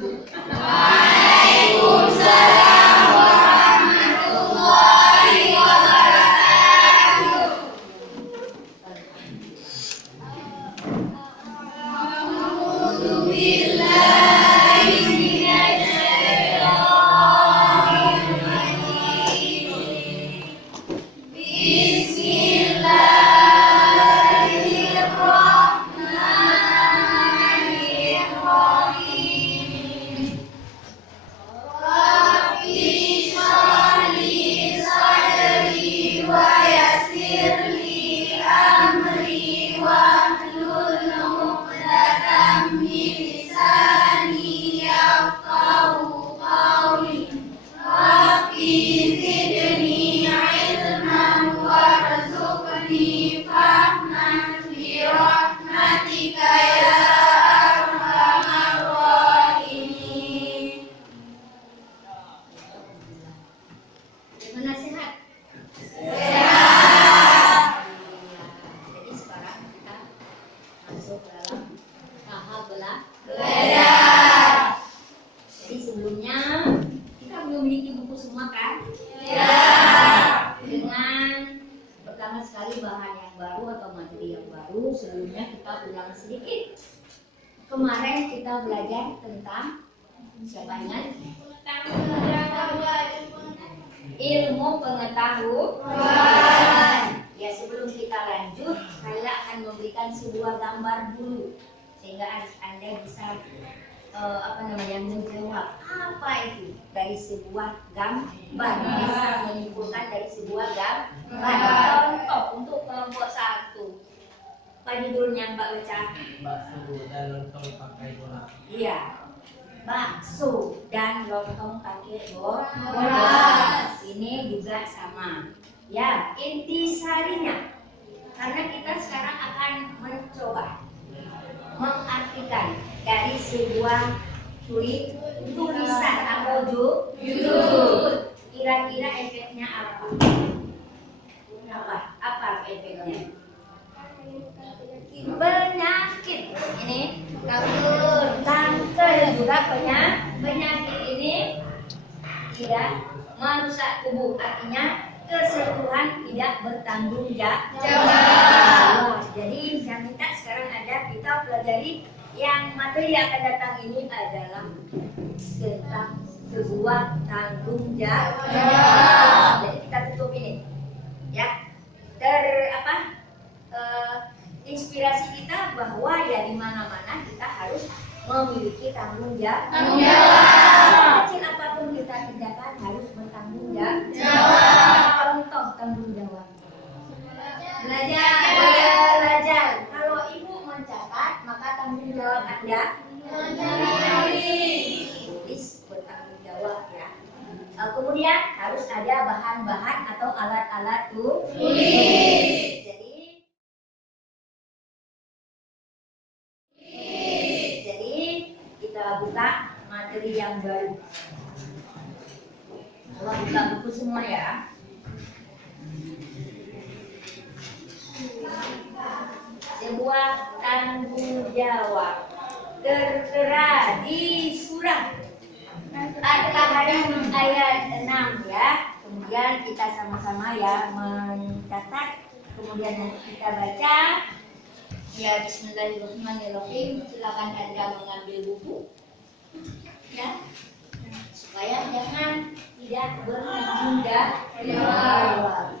Waalaikumsalam warahmatullahi wabarakatuh. A'udzubillahi minasyaitonir rajim. Bismillahirrahmanirrahim. Rabbi shrah li sadri wa yassir li amri wahlul 'uqdatam min lisani yafqahu qawli. Rabbi zidni ilman warzuqni fahman bi rahmatika ya arhamar rahimin. Gimana, sehat? Sehat. Jadi sekarang kita masuk dalam tahap belajar. Jadi sebelumnya kita belum memiliki buku semua kan? Ya. Dengan pertama sekali bahan yang baru atau materi yang baru, sebelumnya kita ulang sedikit. Kemarin kita belajar tentang siapa ingat? Ilmu pengetahuan. Ya, sebelum kita lanjut, saya akan memberikan sebuah gambar dulu sehingga Anda bisa menjawab apa itu dari sebuah gambar, bisa menyimpulkan dari sebuah gambar. Contoh untuk kelompok 1. Apa judulnya, Mbak baca? Bakso dan lontong pakai bola. Iya, bakso dan lontong pakai bola. Ini juga sama. Ya, intisarinya. Karena kita sekarang akan mencoba mengartikan dari sebuah tulisan atau judul. Kira-kira efeknya apa? Apa efeknya? Penyakit. Ini kanker juga penyakit ini tidak merusak tubuh, artinya keseluruhan tidak bertanggung jawab. Jadi yang kita sekarang kita pelajari yang materi yang akan datang ini adalah tentang sebuah tanggung jawab. Jadi kita tutup ini, ya. Inspirasi kita bahwa ya di mana-mana kita harus memiliki tanggung jawab. Kecil apapun kita kerjakan harus bertanggung jawab. Contoh tanggung jawab. Belajar. Kalau ibu mencatat, maka tanggung jawab Anda tulis, bertanggung jawab ya. Kemudian harus ada bahan-bahan atau alat-alat tulis. Jadi kita buka materi yang baru. Kalau buka buku semua ya. Sebuah tanggung jawab tertera di surah At-Tahrim ayat 6 ya. Kemudian kita sama-sama ya mencatat. Kemudian nanti kita baca. Ya, bismillahirrahmanirrahim. Silakan Anda mengambil buku. Ya. Supaya jangan tidak bertanggung jawab.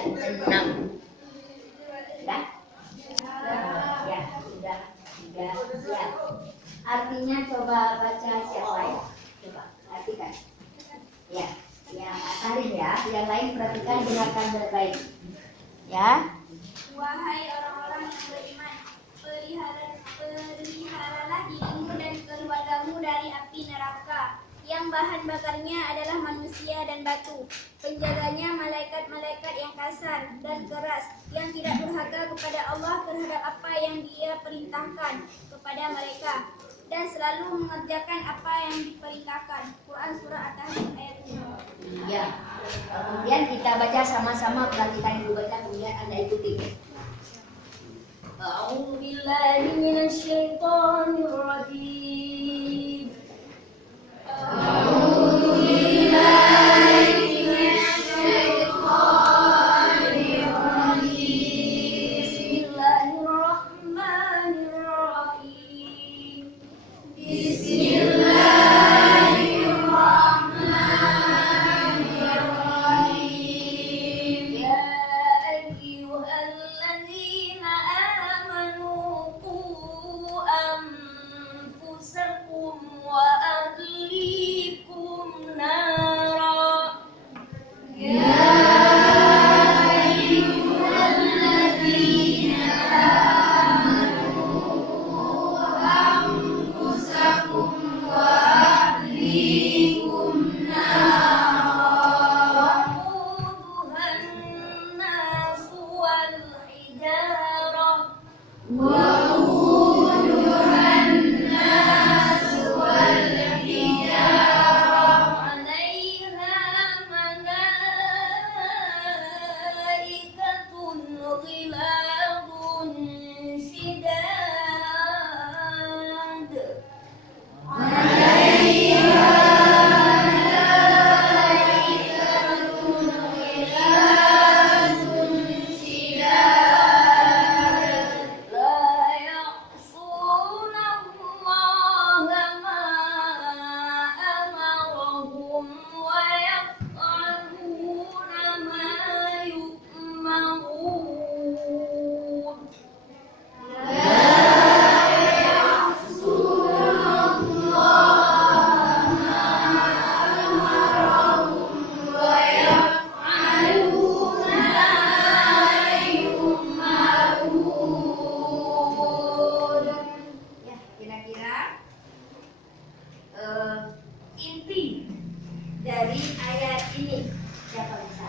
dan 6. Sudah? Ya, sudah. 3 siap. Artinya coba baca siapa ya? Coba artikan. Ya, yang Atarin ya. Yang lain perhatikan, dengarkan baik-baik. Ya. Wahai orang-orang yang beriman, peliharalah dirimu dan keluargamu dari api neraka, yang bahan bakarnya adalah manusia dan batu. Penjaganya malaikat-malaikat yang kasar dan keras, yang tidak durhaka kepada Allah terhadap apa yang Dia perintahkan kepada mereka, dan selalu mengerjakan apa yang diperintahkan. Quran Surah At-Tahrim ayat 5. Ya. Kemudian kita baca sama-sama, perhatikan dulu baca, kemudian Anda ikuti. A'udzu billahi minasyaitonir rajim. A'udzu billahi minasyaitonir rajim. Bismillahirrahmanirrahim. Bismillahirrahmanirrahim. Ya ayyuhalladzina amanu qu anfusakum wa ahlikum nara. Ya ayyuhalladzina amanu anfusakum wa ahlikum nara. Waquduhan nasu wal hijarah. Waquduhan nasu wal hijarah. 'Alaiha malaikatun ghiladun syidad. 'Alaiha malaikatun ghiladun syidad. La ya'suna Allaha ma amarahum wa yaf'aluna ma yu'marun. Ya, kira-kira inti dari ayat ini siapa bisa?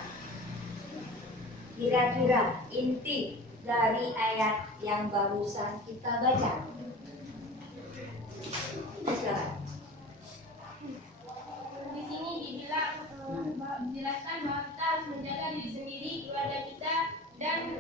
Kira-kira inti dari ayat yang barusan kita baca. Silakan. Di sini dijelaskan bahwa kita harus menjaga diri sendiri, keluarga kita, dan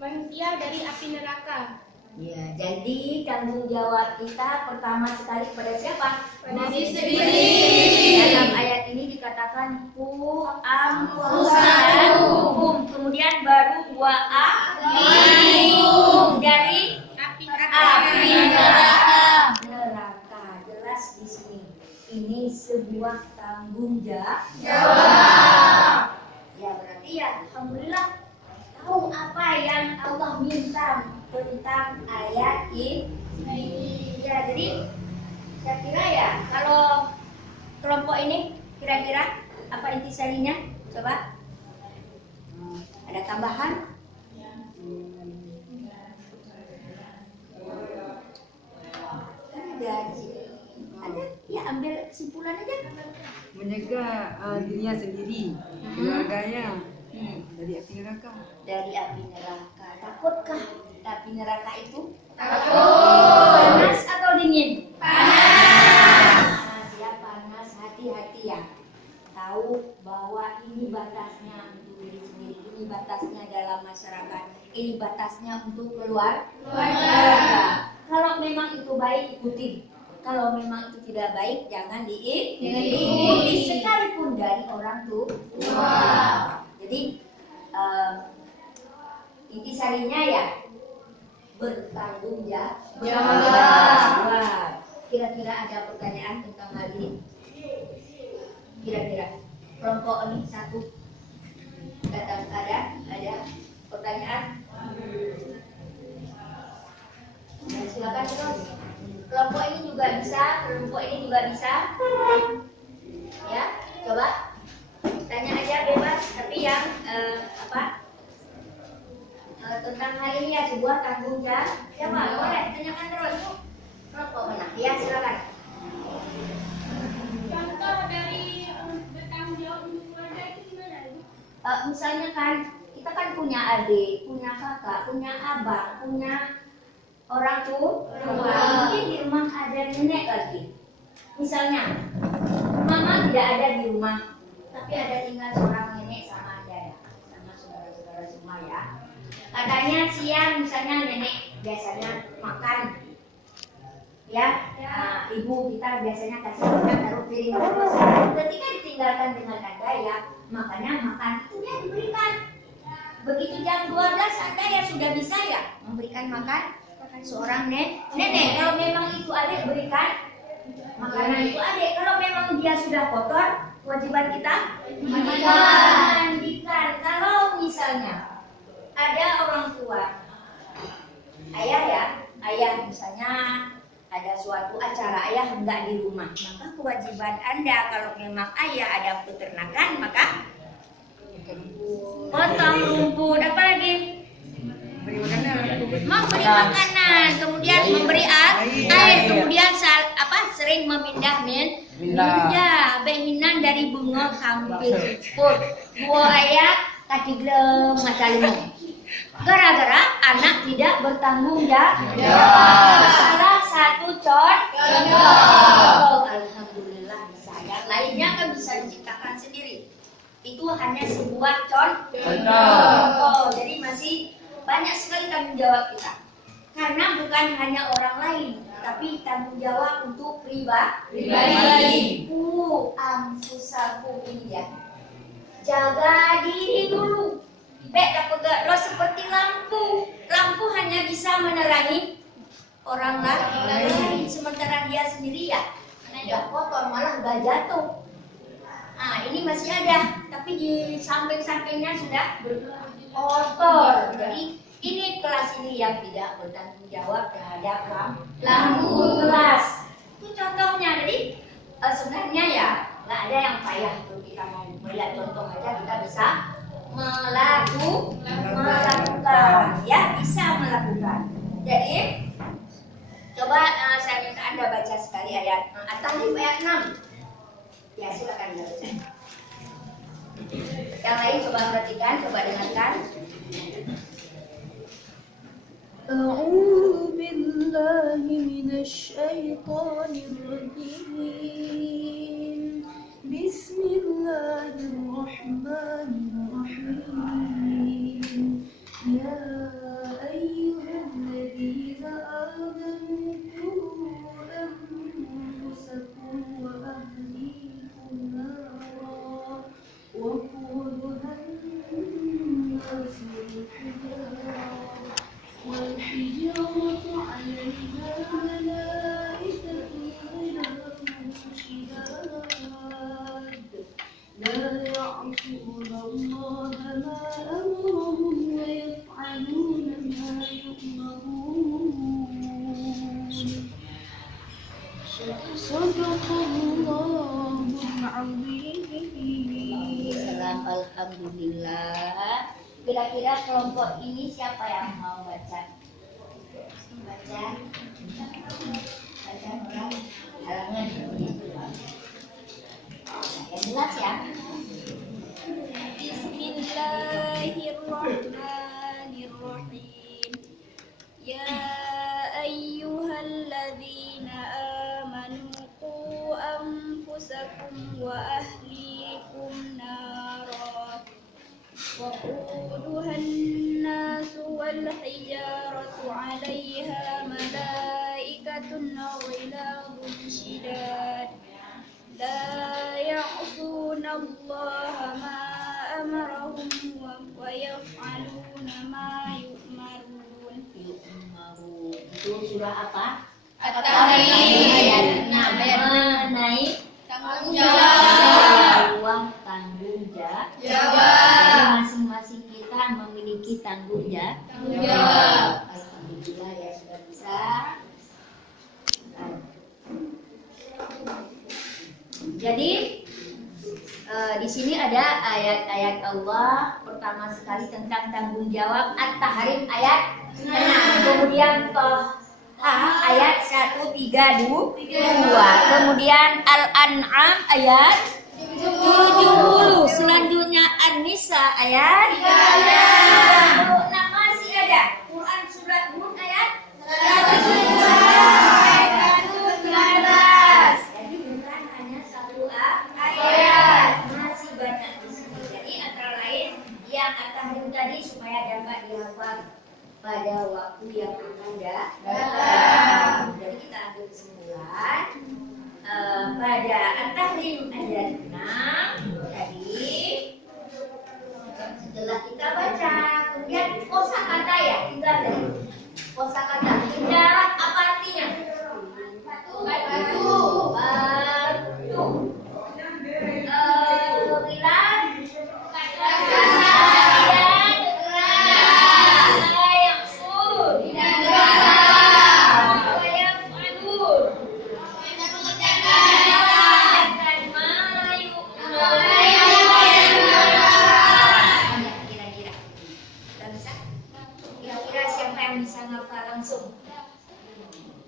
manusia dari api neraka. Ya, jadi tanggung jawab kita pertama sekali kepada siapa? Pada diri sendiri. Dalam ayat ini dikatakan ku anfusakum, kemudian baru wa ahlikum dari Api neraka. Jelas di sini. Ini sebuah tanggung jawab. Ya berarti ya alhamdulillah tahu apa yang Allah minta tentang ayat ini. Ya jadi saya kira ya kalau kelompok ini kira-kira apa intisarinya? Coba ada tambahan? Kan ada di sini. Ada? Ya ambil kesimpulan aja. Menjaga dirinya sendiri, keluarganya dari api neraka. Dari api neraka. Takutkah api neraka itu? Takut. Panas atau dingin? Panas. Ya panas, hati-hati ya. Tahu bahwa ini batasnya untuk diri sendiri, ini batasnya dalam masyarakat, ini batasnya untuk keluarga. Kalau memang itu baik ikuti. Kalau memang itu tidak baik jangan diikuti sekalipun dari orang tua. Jadi intisarinya ya bertanggung jawab. Kira-kira ada pertanyaan tentang hal ini? Kira-kira kelompok ini satu datang ada juga bisa. Ya, coba tanya aja bebas, tapi yang tentang hal ini ya sebuah tanggung jawab. Siapa? Boleh tanyakan terus. Kelompok mana? Ya, silakan. Contoh dari bertanggung jawab untuk keluarga itu gimana, Bu? Misalnya kan kita kan punya adik, punya kakak, punya abang, punya orang tua. Mungkin di rumah ada nenek lagi. Misalnya mama tidak ada di rumah, tapi ada tinggal seorang nenek sama ada sama saudara-saudara semua ya. Katanya siang misalnya nenek biasanya makan, ya. Nah, ibu kita biasanya kasih makan taruh piring terus. Ketika ditinggalkan dengan ada ya, makanya makan itu dia diberikan. Begitu jam 12 ada yang sudah bisa ya memberikan makan seorang nenek. Kalau memang itu adik berikan makanan itu adik. Kalau memang dia sudah kotor, kewajiban kita mandikan. Kalau misalnya ada orang tua, ayah misalnya ada suatu acara ayah enggak di rumah, maka kewajiban Anda kalau memang ayah ada peternakan maka potong rumput, apa lagi? Memberi makanan, kemudian memberi air, kemudian sering memindah behinan dari bunga kampil pun dua ayat kaki gelem macalimu. Gara-gara anak tidak bertanggung jawab. Salah satu contoh. Alhamdulillah bisa ya. Lainnya kan bisa diciptakan sendiri. Itu hanya sebuah contoh. Jadi masih banyak sekali tanggung jawab kita. Karena bukan hanya orang lain, tapi tanggung jawab untuk pribadi. Ampusaku ini ya. Jaga diri dulu. Lo seperti lampu. Lampu hanya bisa menerangi orang lain, sementara dia sendiri ya nggak kotor, malah nggak jatuh. Nah, ini masih ada, tapi di samping-sampingnya sudah kotor. Jadi ini kelas ini yang tidak bertanggung jawab terhadap lampu kelas. Itu contohnya. Jadi sebenarnya ya nggak ada yang payah tuh, kita mau melihat contoh aja kita bisa melakukan, ya bisa melakukan. Jadi coba saya minta Anda baca sekali ayat At-Tahrif ayat 6. Ya silakan baca. Yang lain coba perhatikan, coba dengarkan. أعوذ بالله من الشيطان الرجيم بسم الله الرحمن الرحيم يا أيها الذين آمنوا قوا أنفسكم وأهليكم نارا وقودها الناس والحجارة عليها ملائكة غلاظ شداد لا يعصون الله ما أمرهم ويفعلون ما يؤمرون صدق الله العظيم. Alhamdulillah. Kira-kira kelompok ini siapa yang mau baca? Baca orang halangan yang jelas ya. Bismillahirrahmanirrahim. Ya ayyuhalladzina amanu qu anfusakum wa ahlikum nara وقودها الناس والحجارة عليها ملائكة غلاظ شداد لا يعصون الله ما أمرهم ويفعلون ما يؤمرون. Itu surah apa? At-Tahrif ayat 6 mengenai tanggung jawab. Uang tanggung jawab. Jadi masing-masing kita memiliki tanggung jawab. Alhamdulillah ya sudah bisa. Jadi di sini ada ayat-ayat Allah. Pertama sekali tentang tanggung jawab At-Tahrim ayat 6. Kemudian ayat 132. Kemudian Al-An'am ayat 70. Selanjutnya An-Nisa ayat 36. Masih ada Quran surat Hud ayat 119. Jadi bukan hanya satu ayat, masih banyak di sini. Jadi antara lain yang At-Tahrim tadi supaya dapat dihafal pada waktu yang akan datang. Jadi kita ambil kesimpulan pada At-Tahrim ayat 6 tadi. Setelah kita baca, kemudian kosakata ya, kita ada kosakata. Jarak apa artinya? Batu. Kira-kira siapa yang bisa ngapal langsung?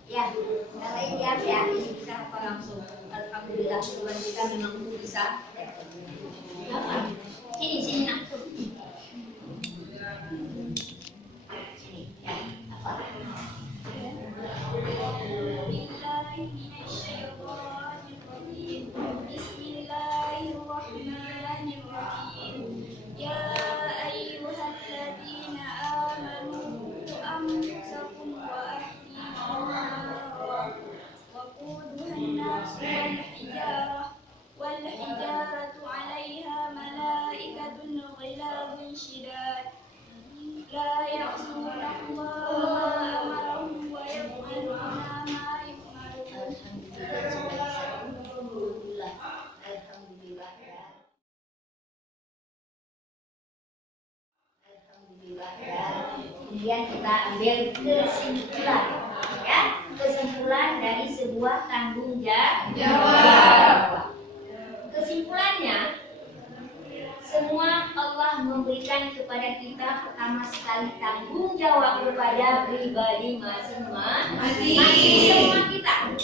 Ya, kalau ini ya, ini bisa hafal langsung. Alhamdulillah, Tuhan kita memang bisa. Sini nak. Sini, ya, hafal. Bismillahirrahmanirrahim. Ya ayyuhalladzina amanu anfusakum wa ahlikum nara waquduha an-nas wal hijaratu 'alayha malaikatun ghiladun shidad la ya'suna Allaha ma amarahum wa yaf'aluna ma yu'marun. Alhamdulillah ya. Alhamdulillah ya. Kemudian kita ambil kesimpulan ya, kesimpulan dari sebuah tanggung jawab. Kesimpulannya, semua Allah memberikan kepada kita pertama sekali tanggung jawab kepada pribadi masing-masing semua kita.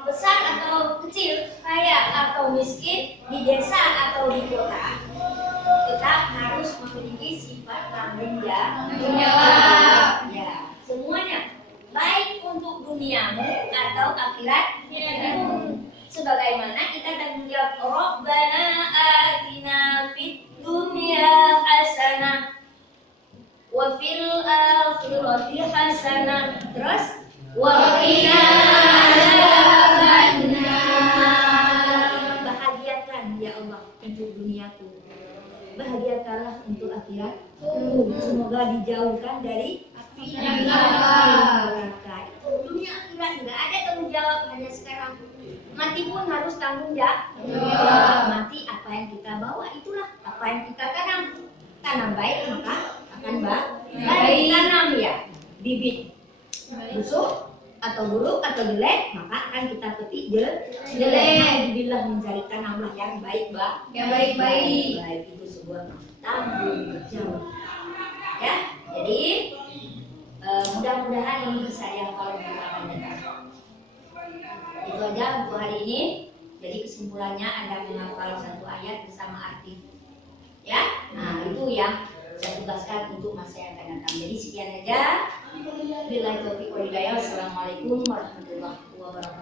Besar atau kecil, kaya atau miskin, di desa atau di kota, tetap harus memiliki sifat tanggung jawab. Ya, semuanya, baik untuk duniamu atau akhiratmu. Sebagaimana kita tanggung jawab, Rabbana atina fid dunya hasanah wa fil akhirati hasanah, terus wa qina adzabannar. Bahagiakan ya Allah untuk duniaku, bahagiakanlah untuk akhiratku. Semoga dijauhkan dari api neraka. Dunia akhirat nggak ada tanggung jawab, hanya sekarang. Mati pun harus tanggung jawab. Mati apa yang kita bawa itulah apa yang kita tanam. Tanam baik maka akan baik. Tanam ya bibit busuk atau buruk atau jelek maka akan kita petik jelek. Alhamdulillah mencari tanamlah yang baik baik itu sebuah tanggung jawab. Ya, jadi mudah-mudahan ini bisa dihafal untuk akan datang. Itu aja untuk hari ini. Jadi kesimpulannya Anda menghafal satu ayat bersama arti. Ya, nah itu yang saya tugaskan untuk masa yang akan datang. Jadi sekian aja. Billahi taufiq wal hidayah. Wassalamualaikum warahmatullahi wabarakatuh.